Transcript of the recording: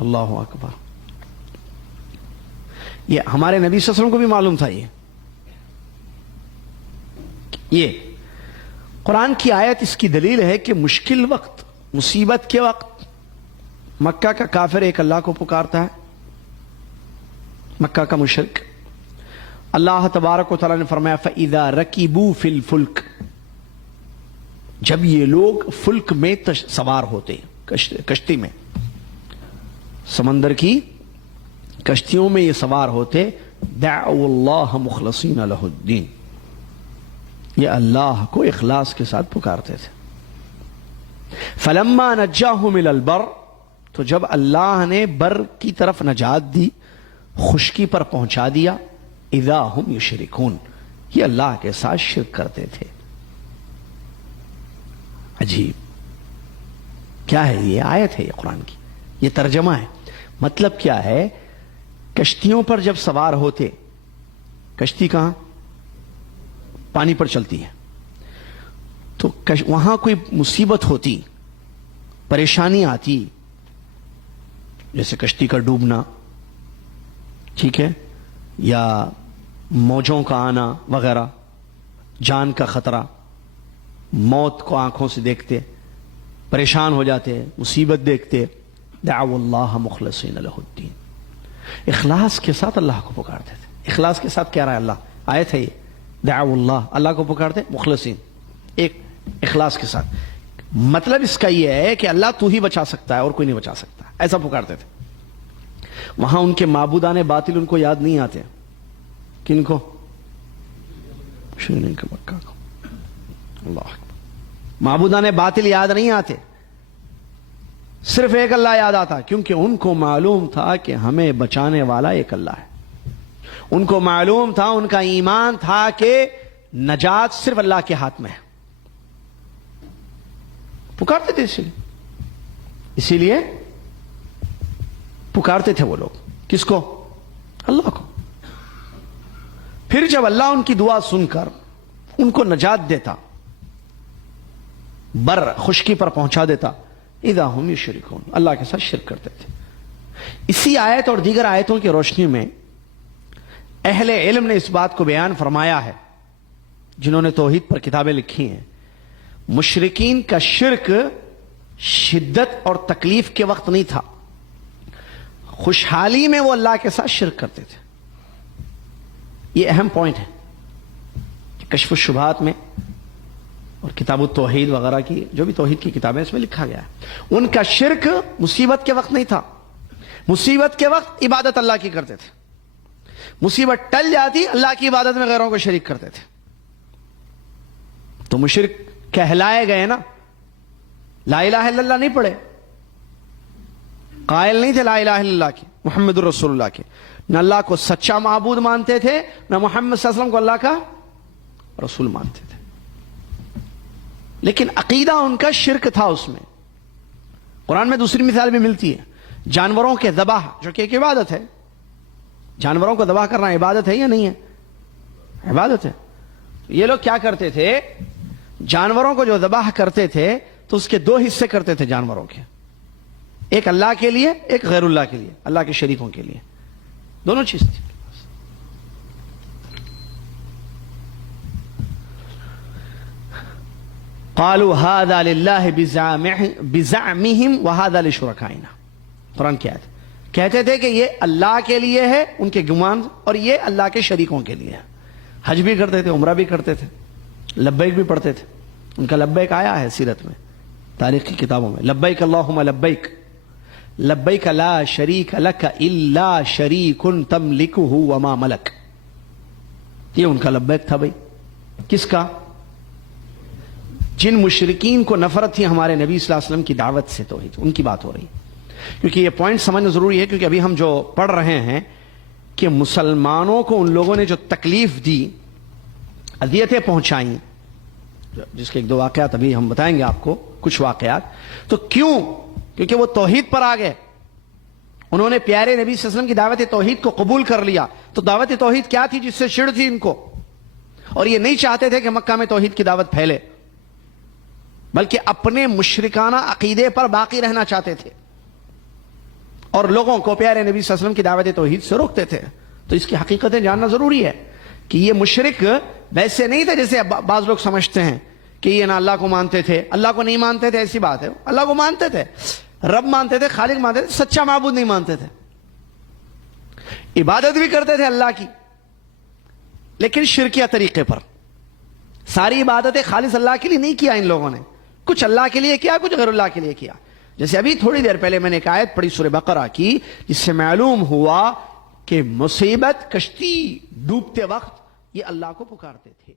اللہ اکبر. یہ ہمارے نبی صلی اللہ علیہ وسلم کو بھی معلوم تھا. یہ قرآن کی آیت اس کی دلیل ہے کہ مشکل وقت، مصیبت کے وقت مکہ کا کافر ایک اللہ کو پکارتا ہے، مکہ کا مشرک. اللہ تبارک و تعالیٰ نے فرمایا فَإِذَا رَكِبُوا فِي الْفُلْكِ، جب یہ لوگ فلک میں سوار ہوتے، کشتی میں، سمندر کی کشتیوں میں یہ سوار ہوتے، دعوا اللہ مخلصین لہ الدین، یہ اللہ کو اخلاص کے ساتھ پکارتے تھے. فلما نجاہم الی البر، تو جب اللہ نے بر کی طرف نجات دی، خشکی پر پہنچا دیا، اذا ہم یشرکون، یہ اللہ کے ساتھ شرک کرتے تھے. عجیب کیا ہے یہ آیت ہے، یہ قرآن کی یہ ترجمہ ہے. مطلب کیا ہے؟ کشتیوں پر جب سوار ہوتے، کشتی کہاں؟ پانی پر چلتی ہے، تو وہاں کوئی مصیبت ہوتی، پریشانی آتی، جیسے کشتی کا ڈوبنا، ٹھیک ہے، یا موجوں کا آنا وغیرہ، جان کا خطرہ، موت کو آنکھوں سے دیکھتے پریشان ہو جاتے، مصیبت دیکھتے، دعوا اللہ مخلصین لہ الدین، اخلاص کے ساتھ اللہ کو پکارتے تھے. اخلاص کے ساتھ کہہ رہا ہے اللہ، آیت ہے یہ، دعوا اللہ، اللہ کو پکارتے مخلصین، ایک اخلاص کے ساتھ. مطلب اس کا یہ ہے کہ اللہ تو ہی بچا سکتا ہے اور کوئی نہیں بچا سکتا، ایسا پکارتے تھے. وہاں ان کے معبودان باطل ان کو یاد نہیں آتے. کن کو؟ مشرکین مکہ کو. اللہ اکبر. معبودان باطل یاد نہیں آتے، صرف ایک اللہ یاد آتا، کیونکہ ان کو معلوم تھا کہ ہمیں بچانے والا ایک اللہ ہے. ان کو معلوم تھا، ان کا ایمان تھا کہ نجات صرف اللہ کے ہاتھ میں ہے. پکارتے تھے اسی لیے پکارتے تھے وہ لوگ. کس کو؟ اللہ کو. پھر جب اللہ ان کی دعا سن کر ان کو نجات دیتا، بر خشکی پر پہنچا دیتا، اذا ہم یشرکون، اللہ کے ساتھ شرک کرتے تھے. اسی آیت اور دیگر آیتوں کی روشنی میں اہل علم نے اس بات کو بیان فرمایا ہے، جنہوں نے توحید پر کتابیں لکھی ہیں. مشرکین کا شرک شدت اور تکلیف کے وقت نہیں تھا، خوشحالی میں وہ اللہ کے ساتھ شرک کرتے تھے. یہ اہم پوائنٹ ہے. کشف الشبہات میں اور کتاب التوحید وغیرہ کی جو بھی توحید کی کتابیں اس میں لکھا گیا ہے، ان کا شرک مصیبت کے وقت نہیں تھا. مصیبت کے وقت عبادت اللہ کی کرتے تھے، مصیبت ٹل جاتی اللہ کی عبادت میں غیروں کو شریک کرتے تھے. تو مشرک کہلائے گئے نا. لا الہ الا اللہ نہیں پڑھے، قائل نہیں تھے لا الہ الا اللہ کے، محمد الرسول اللہ کے. نہ اللہ کو سچا معبود مانتے تھے، نہ محمد صلی اللہ علیہ وسلم کو اللہ کا رسول مانتے تھے. لیکن عقیدہ ان کا شرک تھا اس میں. قرآن میں دوسری مثال بھی ملتی ہے، جانوروں کے ذبح، جو کہ ایک عبادت ہے. جانوروں کو ذبح کرنا عبادت ہے یا نہیں ہے؟ عبادت ہے. یہ لوگ کیا کرتے تھے؟ جانوروں کو جو ذبح کرتے تھے تو اس کے دو حصے کرتے تھے جانوروں کے، ایک اللہ کے لیے، ایک غیر اللہ کے لیے، اللہ کے شریکوں کے لیے. دونوں چیز تھی. قالوا هذا لله بزعمهم وهذا لشركائنا. قرآن کی آیت کہتے تھے کہ یہ اللہ کے لیے ہے، ان کے گمان، اور یہ اللہ کے شریکوں کے لیے ہے. حج بھی کرتے تھے، عمرہ بھی کرتے تھے، لبیک بھی پڑھتے تھے. ان کا لبیک آیا ہے سیرت میں، تاریخ کی کتابوں میں، لبیک اللہم لبیک لبیک لا شریک لک الا شریک تملکہ وما ملک. یہ ان کا لبیک تھا. بھائی کس کا؟ جن مشرکین کو نفرت تھی ہمارے نبی صلی اللہ علیہ وسلم کی دعوت سے توحید، ان کی بات ہو رہی. کیونکہ یہ پوائنٹ سمجھنا ضروری ہے، کیونکہ ابھی ہم جو پڑھ رہے ہیں کہ مسلمانوں کو ان لوگوں نے جو تکلیف دی، اذیتیں پہنچائیں، جس کے ایک دو واقعات ابھی ہم بتائیں گے آپ کو، کچھ واقعات. تو کیوں؟ کیونکہ وہ توحید پر آ گئے، انہوں نے پیارے نبی صلی اللہ علیہ وسلم کی دعوت توحید کو قبول کر لیا. تو دعوت توحید کیا تھی جس سے چڑ تھی ان کو؟ اور یہ نہیں چاہتے تھے کہ مکہ میں توحید کی دعوت پھیلے، بلکہ اپنے مشرکانہ عقیدے پر باقی رہنا چاہتے تھے. اور لوگوں کو پیارے نبی صلی اللہ علیہ وسلم کی دعوت توحید سے روکتے تھے. تو اس کی حقیقتیں جاننا ضروری ہے کہ یہ مشرک ویسے نہیں تھے جیسے بعض لوگ سمجھتے ہیں کہ یہ نہ اللہ کو مانتے تھے, اللہ کو نہیں مانتے تھے, ایسی بات ہے. اللہ کو مانتے تھے, رب مانتے تھے, خالق مانتے تھے, سچا معبود نہیں مانتے تھے. عبادت بھی کرتے تھے اللہ کی, لیکن شرکیہ طریقے پر. ساری عبادتیں خالص اللہ کے لیے نہیں کیا ان لوگوں نے, کچھ اللہ کے لیے کیا, کچھ غیر اللہ کے لیے کیا. جیسے ابھی تھوڑی دیر پہلے میں نے ایک آیت پڑھی سورہ بقرہ کی, جس سے معلوم ہوا کہ مصیبت, کشتی ڈوبتے وقت یہ اللہ کو پکارتے تھے.